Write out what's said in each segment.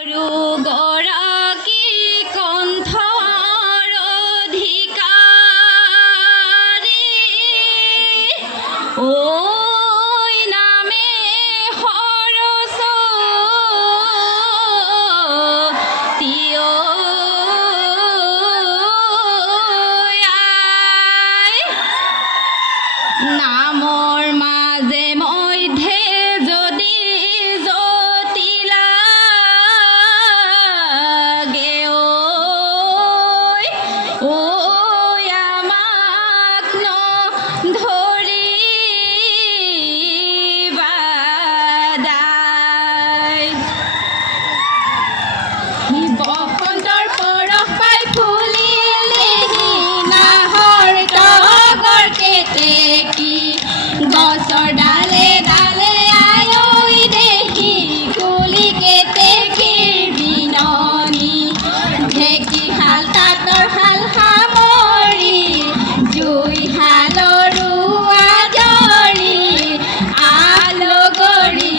গৰাকী কণ্ঠৰ অধিকাৰী ঐ নামে সৰস্বতী নামৰ মাজে মধ্যে যদি জ্যোতি লাগে ঐ আমাক নধৰিবা দায়। বসন্তৰ পৰশ পাই ফুলিলেহি নাহৰ তগৰ কেতেকী গছৰ ডালে ডালে আই ঐ দেখি কুলি কেতেকীৰ বিননি ঢেঁকী শাল তাঁতৰ শাল সামৰি জুই শালৰো আজৰি আলগৰি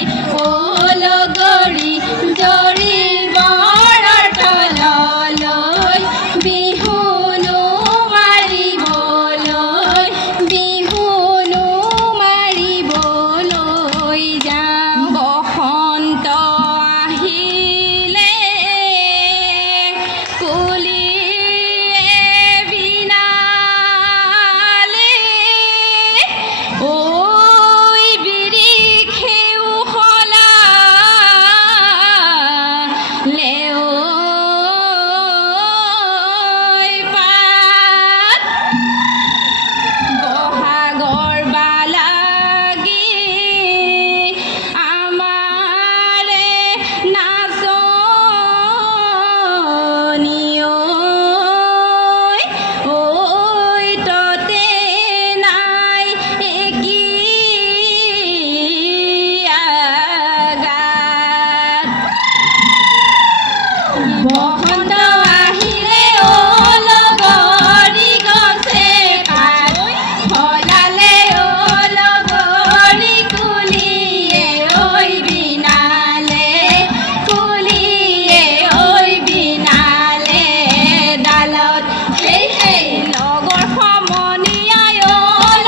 জৰি বৰৰ তললৈ বিহুনো মাৰিবলৈ যাওঁ। বসন্ত আহিলে কুলিয়ে বিনালে ঐ বিৰিখেও সলালে পাত বহাগৰ বালাগি আমাৰে নাচনি ঐ ততে নাই একি আগাত। বসন্ত আহিলে লগৰি গছে পাত সলালে লগৰি কুলিয়ে ঐ বিনালে কুলিয়ে ঐ বিনালে ডালত সেই লগৰ সমনীয়াই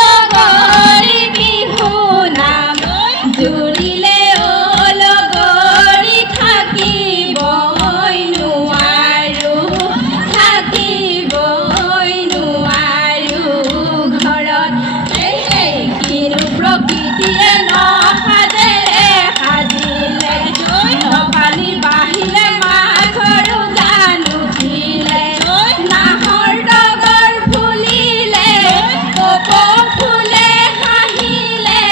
লগৰি বিহু নাম জুৰিলে লগৰি থাকিবই নোৱাৰো ঘৰত কিনো প্ৰকৃতিয়ে নসাজেৰে সাজিলে পানী বাঢ়িলে মাছৰো জান উঠিলে নাহৰ তগৰ ফুলিলে কপৌ ফুলে হাঁহিলে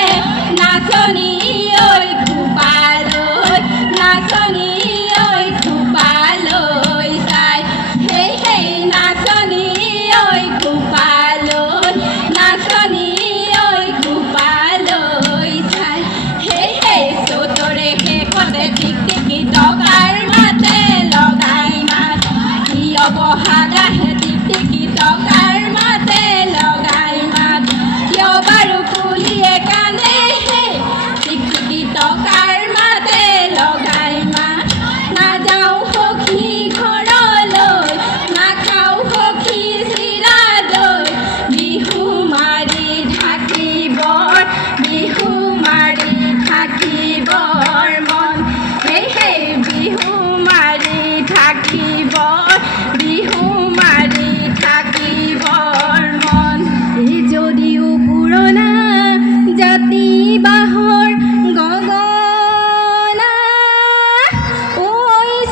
নাচনী ঐ খোপালৈ চাই নাচনী ঐ খোপালৈ চাই চতৰে শেষতে টিকটিকি টকাৰ মাতে লগাই মাত কিয় বহাগ আহে টিকটিকি টকাৰ মাতে লগাই মাত কিয় বাৰু কুলিয়ে কান্দে টিকটিকি টকাৰ মাতে লগাই মাত নাযাওঁ সখী ঘৰলৈ নাখাওঁ সখী চিৰা দৈ বিহু মাৰি থাকিবৰ মন বিহু মাৰি থাকিবৰ মন যদিও পুৰণা জাতি বাঁহৰ গগনা ঐ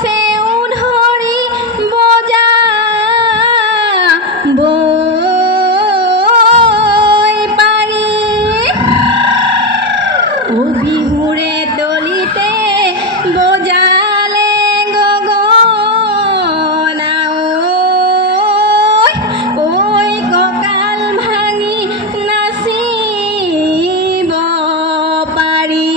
চেউ ধৰি বজাবই পাৰি বিহুৰে তলিতে বজালে গগনা ঐ কঁকাল ভাঙি নাচিব পাৰি।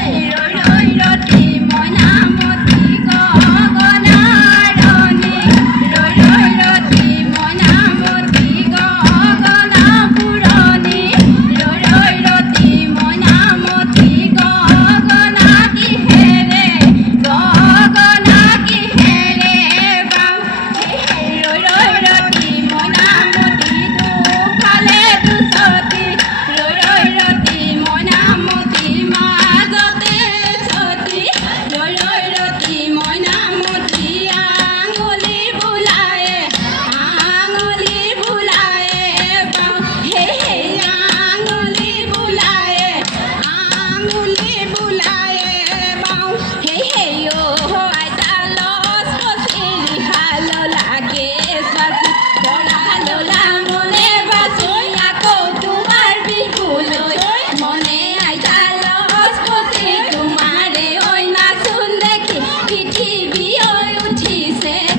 ৰৈ ৰৈ ৰতি মইনা মতি হৈ উঠিছে